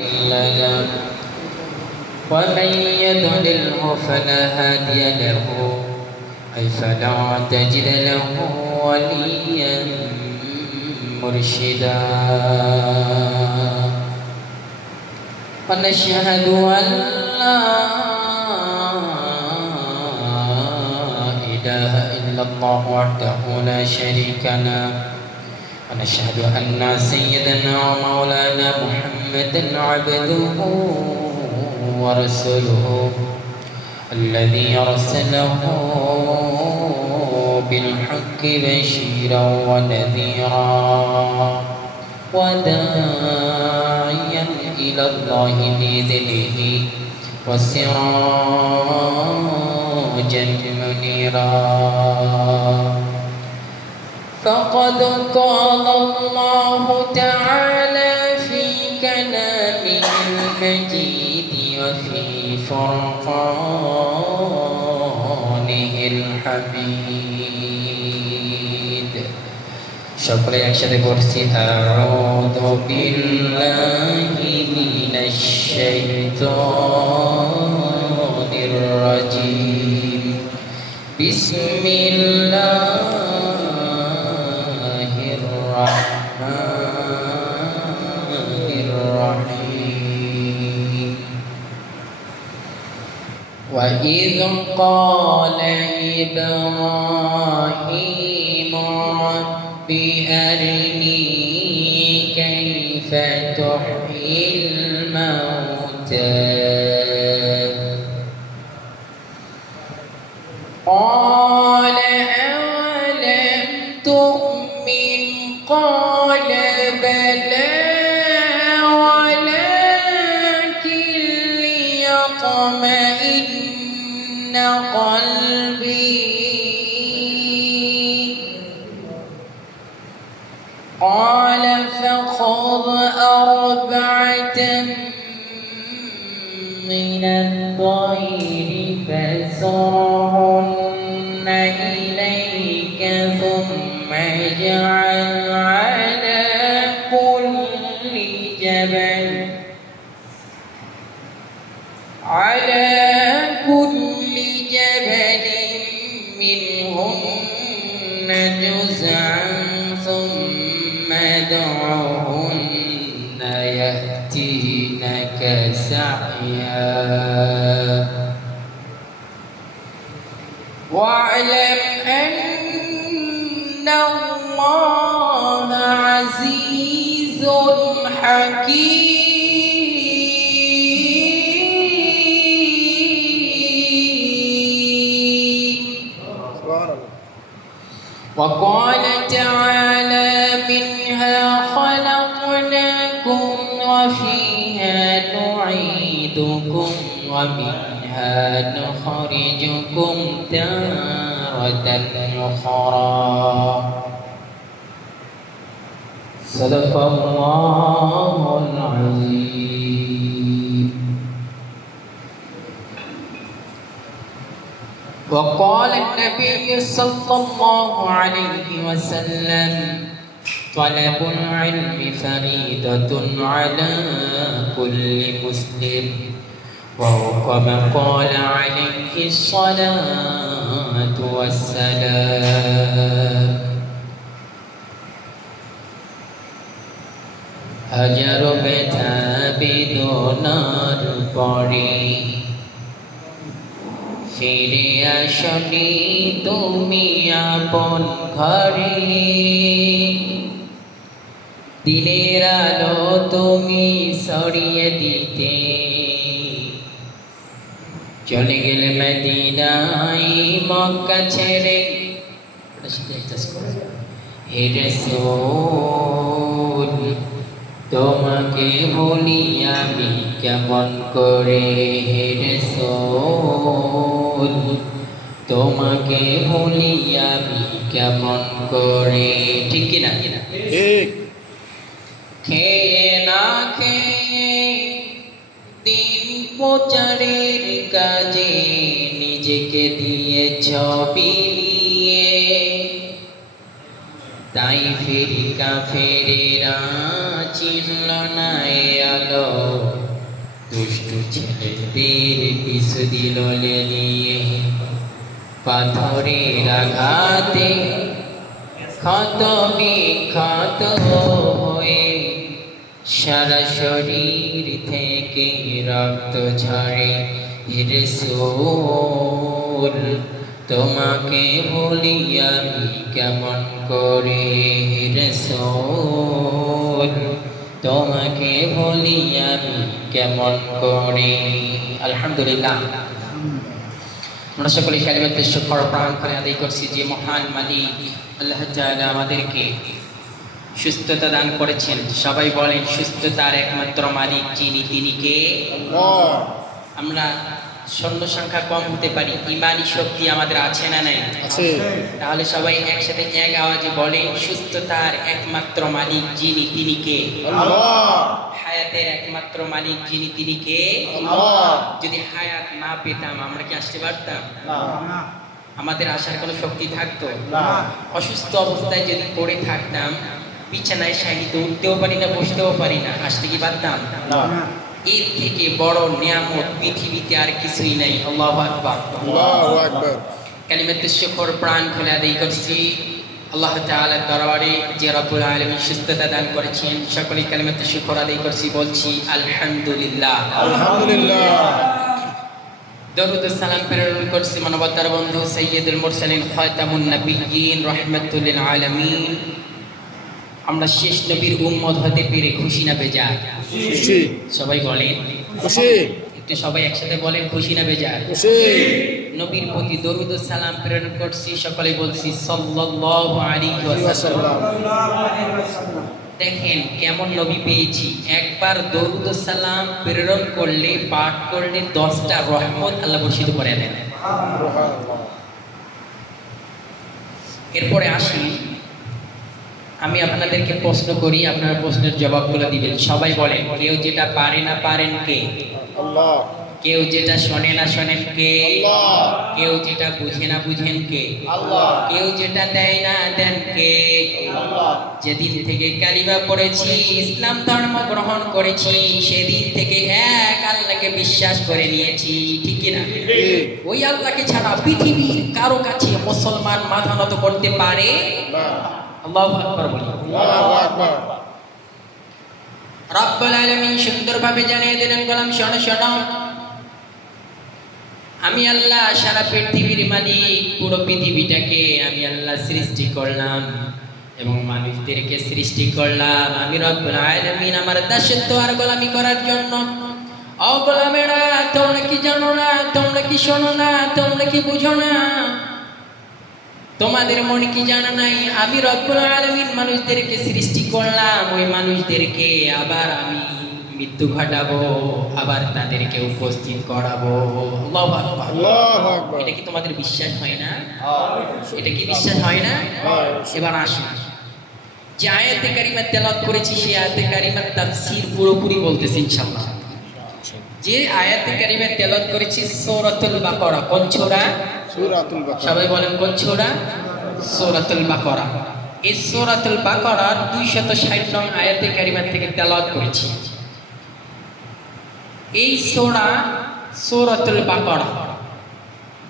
لنا ومن يضلله فلا هادي له فلا تجد له وليا مرشدا ونشهد أن لا إله إلا الله وحده لا شريك له ونشهد أن سيدنا ومولانا محمدا عبده ورسوله الذي أرسله بالحق بشيرا ونذيرا وداعيا إلى الله بإذنه وسراجا منيرا فقد قال الله تعالى في كلامه المجيد وفي فرقانه الحميد সকলে একসাথে পড়ছি আউযু বিল্লাহি মিনাশ শাইতানির রাজিম বিসমিল্লাহির রাহমানির রাহিম ওয়া ইয ক্বালা ইব্রাহিম بأرني كيف تحيي الموتى قال أولم تؤمن قال بلى ولكن ليطمئن قلبي قال فخذ أربعة من الطير فصرهن إليك ثم اجعل على كل جبل منهن جزعا ثم ادعهن يأتينك سعيا واعلم أن الله عزيز حكيم وقال تعالى منها خلقناكم وفيها نعيدكم ومنها نخرجكم تارة أخرى صدق الله العظيم وقال النبي صلى الله عليه وسلم طلب العلم فريضة على كل مسلم وكما قال عليه الصلاة والسلام হাজার ব্যথা বেদনার পরে ফিরে আসনি তুমি আপন ঘরে দিনের আলো তুমি ছড়িয়ে দিতে চলে গেলে মদিনায় মক্কা ছেড়ে হে রাসূল তোমাকে ভুলি আমি কেমন করে হে রাসূল তোমাকে ভুলি আমি কেমন করে ঠিক কি না ঠিক খেয়ে না খেয়ে দিন প্রচারের কাজে নিজেকে দিয়েছ বিলিয়ে তাই ফির কাফেরেরা চিনল না এ আলো ছেলেদের পিছু দিল লেলিয়ে, পাথরের আঘাতে ক্ষত বিক্ষত হয়ে সারা শরীর থেকে রক্ত ঝরে। হে রাসূল তোমাকে ভুলি আমি কেমন করে, হে রাসূল তোমাকে ভুলি আমি কেমন করে। আলহামদুলিল্লাহ, আমরা সকলে কালিমাতে শুকর প্রাণ করে আদায় করছি যে মহান মালিক আল্লাহ তাআলা আমাদেরকে সুস্থতা দান করেছেন। সবাই বলেন সুস্থতার একমাত্র মালিক যিনি, তিনি কে? আল্লাহ। আমরা সৈন্য সংখ্যা কম হতে পারি, ইমানি শক্তি আমাদের আছে না নাই? আছে। তাহলে সবাই একসাথে এক আওয়াজে বলেন সুস্থতার একমাত্র মালিক যিনি, তিনি কে? আল্লাহ। হায়াতের একমাত্র মালিক যিনি, তিনি কে? আল্লাহ। যদি হায়াত না পেতাম আমরা কি আসতে পারতাম? না। আমাদের আসার কোনো শক্তি থাকতো না। অসুস্থ অবস্থায় যদি পড়ে থাকতাম, বিছানায় শায়িত উঠতেও পারি না, বসতেও পারি না, আসতে কি পারতাম? না। এর থেকে বড় নিয়ামত পৃথিবীতে আর কিছুই নাই। আল্লাহু আকবার, আল্লাহু আকবার। কালিমাতুশ শুকর প্রাণ খুলে আদায় করছি আল্লাহ তাআলার দরবারে যে রব্বুল আলামিন সুস্থতা দান করেছেন। সকলে কালিমাতুশ শুকর আদায় করছি, বলছি আলহামদুলিল্লাহ, আলহামদুলিল্লাহ। দরুদ ও সালাম প্রেরণ করছি মানবতার বন্ধু সাইয়্যিদুল মুরসালিন খাতামুন নবিয়্যিন রাহমাতুল লিল আলামিন। আমরা শেষ নবীর উম্মত হতে পেরে খুশি না বেজার? খুশি। সবাই বলেন খুশি। একটু সবাই একসাথে বলেন খুশি না বেজার? খুশি। নবীর প্রতি দরুদ ও সালাম প্রেরণ করছি, সকলে বলছি সাল্লাল্লাহু আলাইহি ওয়াসাল্লাম। দেখেন কেমন নবী পেয়েছি। একবার দরুদ ও সালাম প্রেরণ করলে, পাঠ করলে 10টা রহমত আল্লাহ বর্ষিত করে দেন। এরপরে আসি, আমি আপনাদেরকে প্রশ্ন করি, আপনারা প্রশ্নের জবাবগুলো দিবেন। সবাই বলেন কেউ যেটা পারে না পারেন কে? আল্লাহ। কেউ যেটা শোনে না শোনেন কে? আল্লাহ। কেউ যেটা বুঝে না বুঝেন কে? আল্লাহ। কেউ যেটা দেয় না দেন কে? আল্লাহ। যেদিন থেকে কালিমা পড়েছি, ইসলাম ধর্ম গ্রহণ করেছি, সেদিন থেকে এক আল্লাহকে বিশ্বাস করে নিয়েছি, ঠিক কি না? ওই আল্লাহকে ছাড়া পৃথিবীর কারো কাছে মুসলমান মাথা নত করতে পারে না। আল্লাহু আকবার বলি। আল্লাহু আকবার। রব্বুল আলামিন সুন্দরভাবে জানিয়ে দিলেন, গোলাম শোনো শোনো, আমি আল্লাহ সারা পৃথিবীর মালিক। পুরো পৃথিবীটাকে আমি আল্লাহ সৃষ্টি করলাম এবং মানুষদেরকে সৃষ্টি করলাম আমি রব্বুল আলামিন আমার দাসত্ব আর গোলামি করার জন্য। ও গোলামেরা, তোমরা কি জানো না? তোমরা কি শোনো না? তোমরা কি বুঝো না? তোমাদের মনে কি জানা নাই? আমি রব্বুল আলামিন মানুষদেরকে সৃষ্টি করলাম, ওই মানুষদেরকে আবার আমি মৃত্যু ঘটাবো, আবার তাদেরকে উপস্থিত করাবো। আল্লাহু আকবার, আল্লাহু আকবার। এটা কি তোমাদের বিশ্বাস হয় না? এটা কি বিশ্বাস হয় না? এবার আসি, যে আয়াতে কারিমা তেলাওয়াত করেছি সেই আয়াতে কারিমার তাফসীর পুরোপুরি বলতেছি ইনশাআল্লাহ। যে আয়াতে কারিমা তেলাওয়াত করেছি সূরাতুল বাকারা। কোন সূরা? সূরাতুল বাকারা। সবাই বলেন কোন সূরা? সূরাতুল বাকারা। এই সূরাতুল বাকারার 260 নং আয়াতে কারিমা থেকে তেলাওয়াত করেছি। এই সূরা সূরাতুল বাকারা।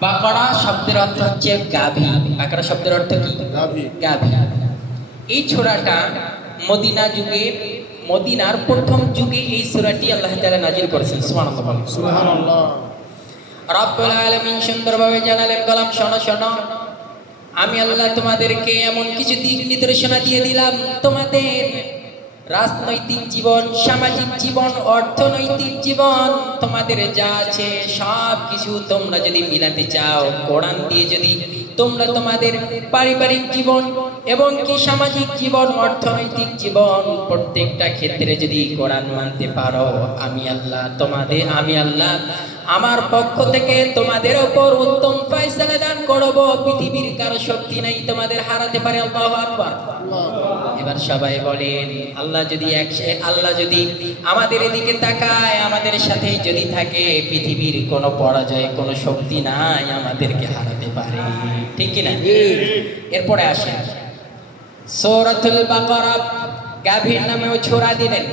বাকারা শব্দের অর্থ হচ্ছে গাভী। বাকারা শব্দের অর্থ কি? গাভী। গাভী। এই সূরাটা মদিনা যুগে, মদিনার প্রথম যুগে এই সূরাটি আল্লাহ তাআলা নাজিল করেছেন। সুবহানাল্লাহ, সুবহানাল্লাহ। রব্বুল আলামিন সুন্দরভাবে জানালেন, গোলাম শোনো শোনো, আমি আল্লাহ তোমাদেরকে এমন কিছু দিক নির্দেশনা দিয়ে দিলাম, তোমাদের রাজনৈতিক জীবন, সামাজিক জীবন, অর্থনৈতিক জীবন, তোমাদের যা আছে সব কিছু তোমরা যদি মিলাতে চাও, কোরআন দিয়ে যদি তোমরা তোমাদের পারিবারিক জীবন এবং কি সামাজিক জীবন, অর্থনৈতিক জীবন, প্রত্যেকটা ক্ষেত্রে যদি কোরআন মানতে পারো, আমি আল্লাহ আমার পক্ষ থেকে তোমাদের উপর উত্তম ফয়সালা দান করব। পৃথিবীর কারো শক্তি নাই তোমাদের হারাতে পারে। আল্লাহু আকবার। এবার সবাই বলেন, আল্লাহ যদি আমাদের এদিকে তাকায়, আমাদের সাথে যদি থাকে, পৃথিবীর কোনো পরাজয়, কোনো শক্তি নাই আমাদেরকে হারাতে পারে, ঠিক কি না? এরপরে আসেন সূরাতুল বাকারা। গাভীর নামেও ছোড়া দিলেন,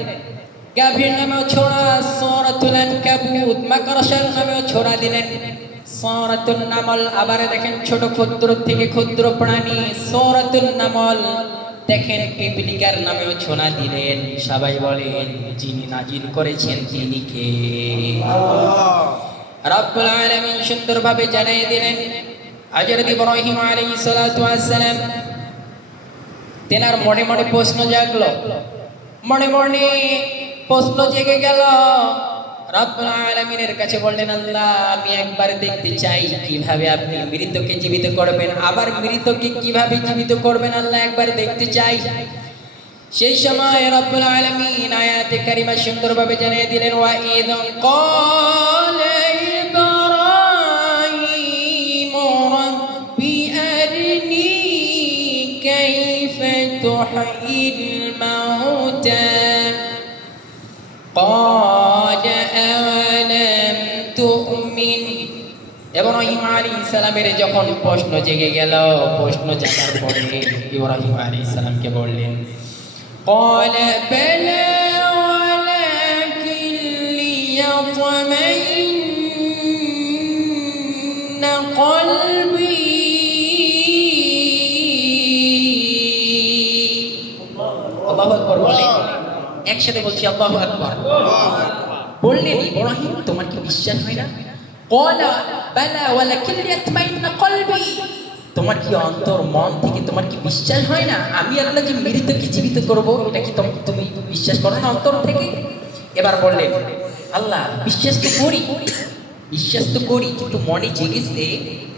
গাভীর নামেও ছোড়া। সূরাতুল আনকাবুত মাকড়সার নামেও ছোড়া দিলেন সূরাতুন নামল। আবার দেখেন ছোট ক্ষুদ্র থেকে ক্ষুদ্র প্রাণী সূরাতুন নামল, দেখেন পিপিলিকার নামেও ছোড়া দিলেন। সবাই বলেন যিনি নাজিল করেছেন তিনি কে? রব্বুল আলামিন সুন্দরভাবে জানিয়ে দিলেন। হযরত ইব্রাহিম আলাইহিস সালাতু ওয়াস সালাম তেনার মনে মনে প্রশ্ন জাগলো, মনে মনে প্রশ্ন জেগে গেল। রব্বুল আলামিনের কাছে বললেন, আল্লাহ আমি একবার দেখতে চাই কিভাবে আপনি মৃতকে জীবিত করবেন, আবার মৃতকে কিভাবে জীবিত করবেন, আল্লাহ একবার দেখতে চাই। সেই সময় রব্বুল আলামিন আয়াতে কারিমা সুন্দরভাবে জানিয়ে দিলেন, ওয়া ইয ক্বালা ইব্রাহিমু রাব্বি আরনি কাইফা তুহয়িল মাউতা ক্বালা আওয়ালাম তুমিন। ইব্রাহিম আলাইহিস সালামের যখন প্রশ্ন জেগে গেল, প্রশ্ন জাগার পরে ইব্রাহিম আলাইহিস সালামকে বললেন, قال بلى ولكن ليطمئن قلبي। আল্লাহু আকবার বলে একসাথে বলছি আল্লাহু আকবার। বললেন ইব্রাহিম তোমার কি বিশ্বাস হয় না? قال بلى ولكن ليطمئن قلبي, তোমার কি অন্তর মন থেকে তোমার কি বিশ্বাস হয় না আমি আল্লাহ যে মৃতকে জীবিত করব, এটা কি তুমি বিশ্বাস করো না অন্তর থেকে? এবার বললেন আল্লাহ বিশ্বাস তো করি কিন্তু মনে জেগেছে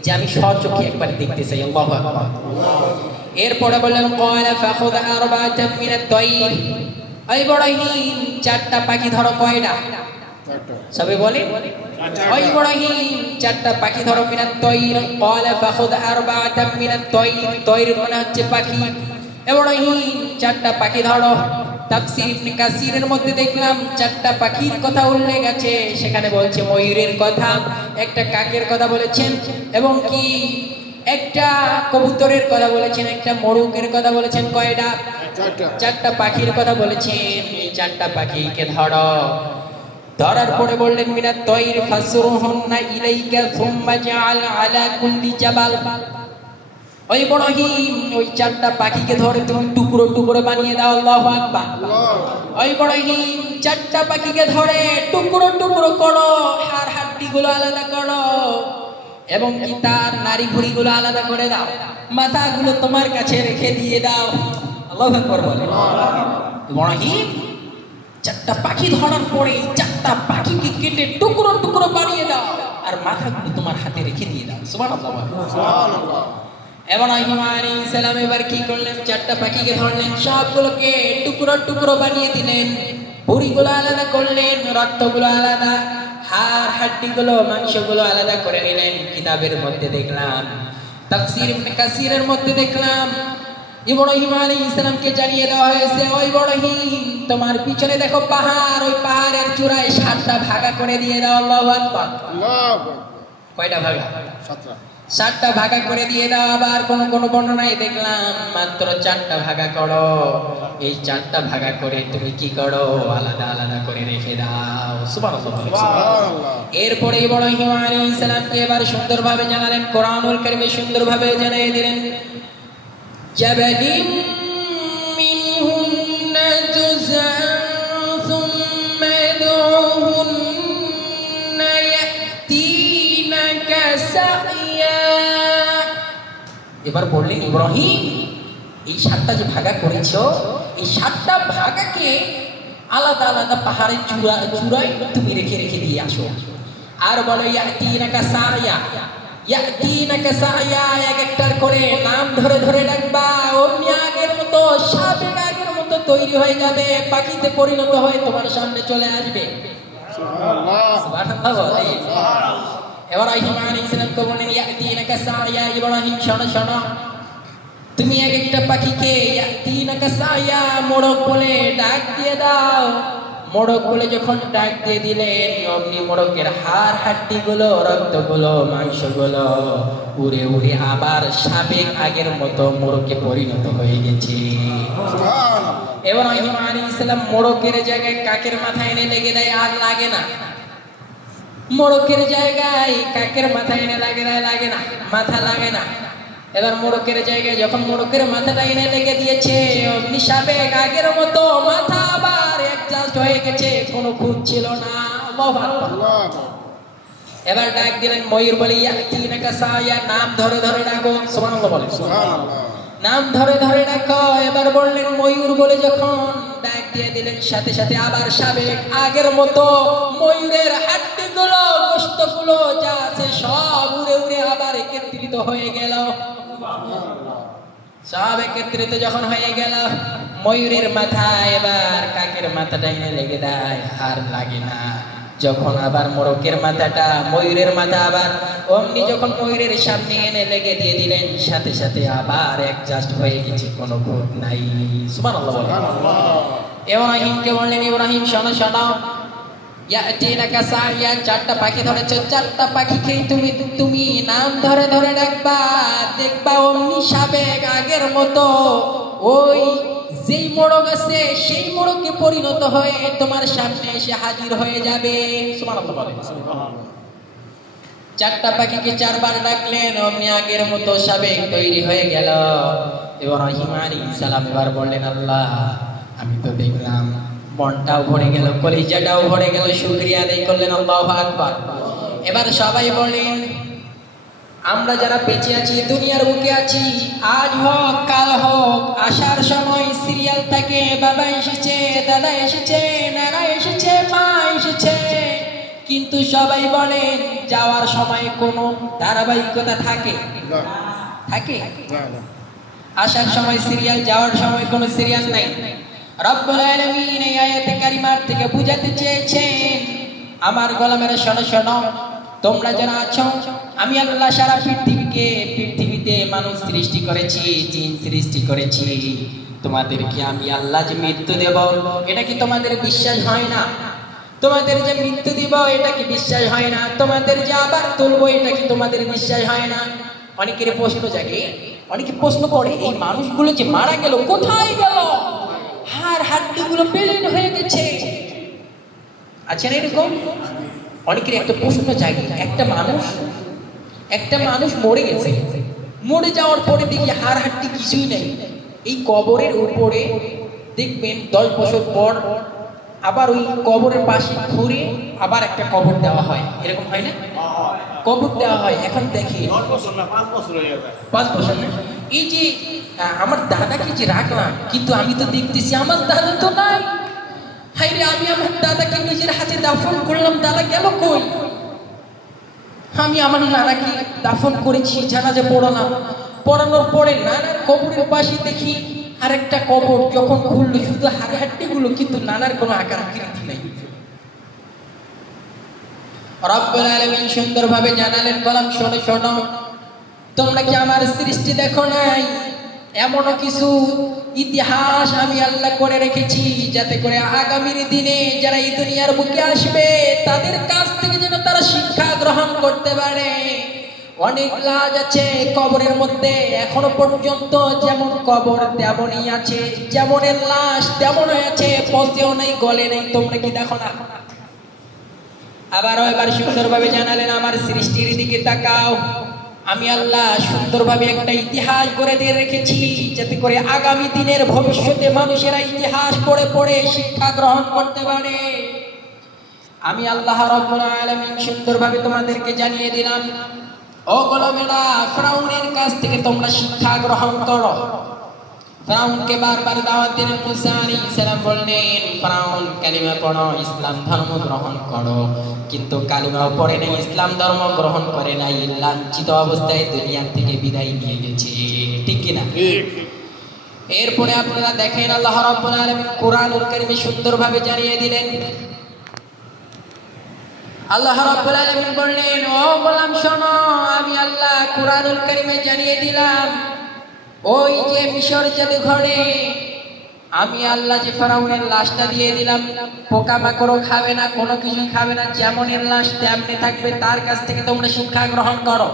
যে আমি সচক্ষে একবার দেখতে চাই। আল্লাহু আকবার। এরপরে বললেন ক্বালা ফাখুয আরবাআতাম মিনাত তায়র। ইব্রাহিম চারটা পাখি ধরো। কয়টা? সবাই বলে ইব্রাহিম চারটা পাখি ধরো। মিনাত তায়র ক্বালা ফাখুয আরবাআতাম মিনাত তায়র, তায়র মানে হচ্ছে পাখি। ইব্রাহিম চারটা পাখি ধরো। তাফসীর ইবনে কাসিরের মধ্যে দেখলাম চারটা পাখির কথা উল্লেখ আছে, সেখানে বলছে ময়ূরের কথা, একটা কাকের কথা বলেছেন, এবং কি একটা কবুতরের কথা বলেছেন, একটা মোরগের কথা বলেছেন। কয়টা? চারটা পাখির কথা বলেছেন। এই চারটা পাখিকে ধরো। ধরার পরে বললেন মিনাত তায়র ফাসরুহুন্না ইলাইকা সুম্মা জাআল আলা কুল্লি জাবাল। ওই ইব্রাহিম ওই চারটা পাখিকে ধরে তুমি টুকরো টুকরো বানিয়ে দাও। আল্লাহু আকবার। ওই ইব্রাহিম চারটা পাখিকে ধরে টুকরো টুকরো করো, হাড় হাড্ডিগুলো আলাদা করো, এবং কি তার নাড়ি ভুঁড়িগুলো আলাদা করে দাও, মাথাগুলো তোমার কাছে রেখে দিয়ে দাও। আল্লাহু আকবার বলে ইব্রাহিম চারটা পাখি ধরার পরে চারটা পাখিকে কেটে টুকরো টুকরো বানিয়ে দাও, আর মাথাগুলো তোমার হাতে রেখে দিয়ে দাও। সুবহানাল্লাহ। ইব্রাহিম আলাইহিস সালাম এবার কি করলেন? চারটা পাখিকে ধরলেন, সবগুলোকে টুকরো টুকরো বানিয়ে দিলেন, ভুঁড়িগুলো আলাদা করলেন, রক্তগুলো আলাদা, হাড় হাড্ডিগুলো মাংসগুলো আলাদা করে নিলেন। কিতাবের মধ্যে দেখলাম, তাফসীর ইবনে কাসিরের মধ্যে দেখলাম ইব্রাহিম আলাইহিস সালামকে জানিয়ে দেওয়া হয়েছে, ও ইব্রাহিম তোমার পিছনে দেখো পাহাড়, ওই পাহাড়ের চূড়ায় 7টা ভাগা করে দিয়ে দাও। আল্লাহু আকবার। কয়টা ভাগা? 7টা ভাগা করে দিয়ে দাও। আবার কোন বর্ণনায় দেখলাম মাত্র 4টা ভাগা করো। এই 4টা ভাগা করে তুমি কি করো? আলাদা আলাদা করে রেখে দাও। সুবহানাল্লাহ। এরপরে ইব্রাহিম আলাইহিস সালামকে এবার সুন্দরভাবে জানালেন, কোরআনুল কারীমে সুন্দরভাবে জানিয়ে দিলেন, জাবালিন মিনহুন্না জুযআন সুম্মা দুহুন্না ইয়াতিনাকা সাইয়া। এবার বললেন ইব্রাহিম এই 7টা যে ভাগা করেছো, এই 7টা ভাগাকে আলাদা আলাদা পাহাড়ের চূড়ায় তুমি রেখে রেখে দিয়ে আসো। আর বলো ইয়াতিনাকা সাইয়া, ইয়াতিনাকা সাইয়া, এক একটার করে নাম ধরে ধরে ডাকবা। অমনি আগের মতো সাবেক আগের মতো তৈরি হয়ে যাবে, পাখিতে পরিণত হয়ে তোমার সামনে চলে আসবে। সুবহানাল্লাহ। এবার ইব্রাহিম আলাইহিস সালাম কে বলেন ইয়াতিনাকা সাইয়া, ইব্রাহিম শোনো শোনো, তুমি এক একটা পাখিকে ইয়াতিনাকা সাইয়া মোড়ক বলে ডাক দিয়ে দাও। মোড়ক বলে যখন ডাক দিয়ে দিলেন, অমনি মোড়কের হাড় হাড্ডিগুলো, রক্তগুলো, মাংসগুলো উড়ে উড়ে আবার সাবেক আগের মতো মোড়কে পরিণত হয়ে গেছে। এবার ইব্রাহিম আলাইহিস সালাম মোড়কের জায়গায় কাকের মাথায় এনে লেগে দেয়, আর লাগে না। মোড়কের জায়গায় কাকের মাথা এনে লাগে না, মাথা লাগে না। এবার মোড়কের জায়গায় যখন মোড়কের মাথাটা এনে লেগে দিয়েছে, অমনি সাবেক আগের মতো মাথা আবার অ্যাডজাস্ট হয়ে গেছে, কোনো খুঁত ছিল না। এবার ডাক দিলেন ময়ূর বলে, ইয়াতিনাকা সায়া, নাম ধরে ধরে ডাকো। সুবহানাল্লাহ বলে, নাম ধরে ধরে ডাকো। এবার বললেন ময়ূর বলে যখন ডাক দিয়ে দিলেন, সাথে সাথে আবার সাবেক আগের মতো ময়ূরের হাড্ডিগুলো, গোশতগুলো যা আছে সব উড়ে উড়ে আবার একত্রিত হয়ে গেল। সব একত্রিত যখন হয়ে গেল, ময়ূরের মাথা এবার কাকের মাথাটা এনে লেগে দেয়, আর লাগে না। যখন আবার মোরকের মাথাটা ময়ূরের মাথা আবার অমনি যখন ময়ূরের সামনে এনে লেগে দিয়ে দিলেন, সাথে সাথে আবার অ্যাডজাস্ট হয়ে গেছে, কোনো খুঁত নাই। সুবহানাল্লাহ বলেন। ইব্রাহিমকে বললেন, ইব্রাহিম শোনো শোনো, ইয়াতিনাকা সাইয়া, চারটা পাখি ধরেছে, চারটা পাখিকে তুমি নাম ধরে ধরে ডাকবা, দেখবা অমনি সাবেক আগের মতো ওই যেই মোড়ক আছে সেই মোড়কে পরিণত হয়ে তোমার সামনে এসে হাজির হয়ে যাবে। সুবহানাল্লাহ বলেন। চারটা পাখিকে চারবার ডাকলেন, অমনি আগের মতো সাবেক তৈরি হয়ে গেল। ইব্রাহিম আলাইহিস সালাম এবার বললেন, আল্লাহ আমি তো দেখলাম মনটাও ভরে গেল, কলিজাটাও ভরে গেল, শুকরিয়া আদায় করলেন। আল্লাহু আকবার। এবার সবাই বলেন, আমরা যারা বেঁচে আছি, দুনিয়ার বুকে আছি, আজ হোক কাল হোক, আসার সময় সিরিয়াল থাকে, বাবা এসেছে, দাদা এসেছে, নানা এসেছে, মা এসেছে, কিন্তু সবাই বলেন যাওয়ার সময় কোনো ধারাবাহিকতা থাকে? থাকে? আসার সময় সিরিয়াল, যাওয়ার সময় কোনো সিরিয়াল নাই। রব্বুল আলামিন এই আয়াতে কারিমার থেকে বুঝাতে চেয়েছেন, আমার গোলামেরা শোনো শোনো, তোমরা যারা আছো, আমি আল্লাহ সারা পৃথিবীতে মানুষ সৃষ্টি করেছি, জিন সৃষ্টি করেছি, তোমাদেরকে আমি আল্লাহ যে মৃত্যু দেব, এটা কি তোমাদের বিশ্বাস হয় না? তোমাদের যে মৃত্যু দিব, এটা কি বিশ্বাস হয় না? তোমাদের যে আবার তুলবো, এটা কি তোমাদের বিশ্বাস হয় না? অনেকের প্রশ্ন জাগে, অনেকে প্রশ্ন করে, এই মানুষগুলো যে মারা গেল কোথায় গেল? হাড্ডিগুলো বেলিন হয়ে গেছে। আচ্ছা, এরকম অনেকের একটা প্রশ্ন জাগে, একটা মানুষ মরে গেছে, মরে যাওয়ার পরে দেখি হাড্ডি কিছুই নেই। এই কবরের উপরে দেখবেন 10 বছর পর আবার ওই কবরের পাশে ঘুরে আবার একটা কবর দেওয়া হয়, এরকম হয় না? কবর দেওয়া হয়। এখন দেখি 5 বছর না, এই যে আমার দাদাকে যে রাখলাম, কিন্তু আমি তো দেখতেছি আমার দাদা তো নাই। হাইরে, আমি আমার দাদাকে নিজের হাতে দাফন করলাম, দাদা গেল কই? আমি আমার নানাকে দাফন করেছি, জানাজা পড়ালাম, পড়ানোর পরে নানার কবরের পাশে দেখি আরেকটা কবর, যখন খুললো শুধু হাড্ডিগুলো, কিন্তু নানার কোনো আকার আকৃতি নাই। রব্বুল আলামিন সুন্দরভাবে জানালেন, বললাম শোনো শোনো, তোমরা কি আমার সৃষ্টি দেখো নাই? এমনও কিছু ইতিহাস আমি আল্লাহ করে রেখেছি, যাতে করে আগামীর দিনে যারা এই দুনিয়ার বুকে আসবে, তাদের কাছ থেকে যেন তারা শিক্ষা গ্রহণ করতে পারে। অনেক লাশ আছে কবরের মধ্যে, এখনো পর্যন্ত যেমন কবর তেমনই আছে, যেমনের লাশ তেমন আছে, পচেও নেই, গলে নেই। তোমরা কি দেখো না? আবার এবার সুন্দরভাবে জানালেন, আমার সৃষ্টির দিকে তাকাও, আমি আল্লাহ সুন্দরভাবে একটা ইতিহাস করে দিয়ে রেখেছি, যাতে করে আগামী দিনের ভবিষ্যতে মানুষেরা ইতিহাস পড়ে পড়ে শিক্ষা গ্রহণ করতে পারে। আমি আল্লাহ রাব্বুল আলামিন সুন্দরভাবে তোমাদেরকে জানিয়ে দিলাম, ও গোলামেরা, ফিরাউনের কাছ থেকে তোমরা শিক্ষা গ্রহণ করো। ফিরাউনকে বারবার দাওয়াত দিলেন মুসা আলাইহিস সালাম, বললেন ফিরাউন কালিমা পড়ো, ইসলাম ধর্ম গ্রহণ করো, কিন্তু কালিমাও পড়ে নাই, ইসলাম ধর্ম গ্রহণ করে নাই, লাঞ্ছিত অবস্থায় দুনিয়া থেকে বিদায় নিয়ে গেছে। ঠিক কিনা? এরপরে আপনারা দেখেন, আল্লাহ রাব্বুল আলামিন কোরআনুল কারীমে সুন্দরভাবে জানিয়ে দিলেন, আল্লাহ রাব্বুল আলামিন বললেন, ও গোলাম শোনো, আমি আল্লাহ কোরআনুল কারীমে জানিয়ে দিলাম, ওই যে মিশর জাদুঘরে আমি আল্লাহ যে ফিরাউনের লাশটা দিয়ে দিলাম, পোকামাকড়ও খাবে না, কোনো কিছু খাবে না, যেমনের লাশ তেমনি থাকবে, তার কাছ থেকে তোমরা শিক্ষা গ্রহণ করো।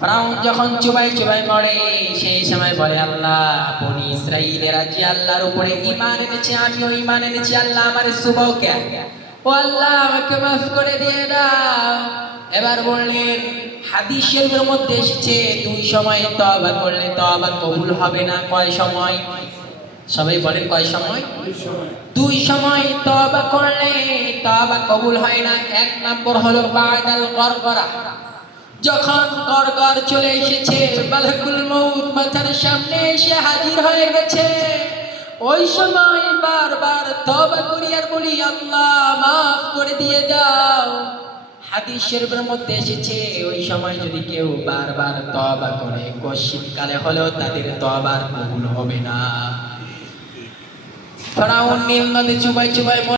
ফিরাউন যখন চুবাই চুবাই মরে, সেই সময় বলে, আল্লাহ বনি ইসরাইলেরা যে আল্লাহর উপরে ঈমান এনেছে, আমিও ঈমান এনেছি, আল্লাহ আমারে সুবাও কে, ও আল্লাহ আমাকে মাফ করে দিয়ে দাও। এবার বললেন হাদিসের মধ্যে এসেছে দুই সময় তওবা করলে তওবা কবুল হবে না। কয় সময়? সবাই বলেন কয় সময়? দুই সময় তওবা করলে তওবা কবুল হয় না। এক নম্বর হলো বাদাল গরগরা, যখন গরগর চলে এসেছে, মালাকুল মউত মাথার সামনে এসে হাজির হয়ে গেছে, ওই সময় বারবার তওবা করি আর বলি আল্লাহ মাফ করে দিয়ে দাও। হাদিস শরীফের মধ্যে এসেছে ওই সময় যদি কেউ বারবার তওবা করে কশিনকালে হলেও তাদের তওবা কবুল হবে না। ফিরআউন নীল নদে চুবাই চুবাই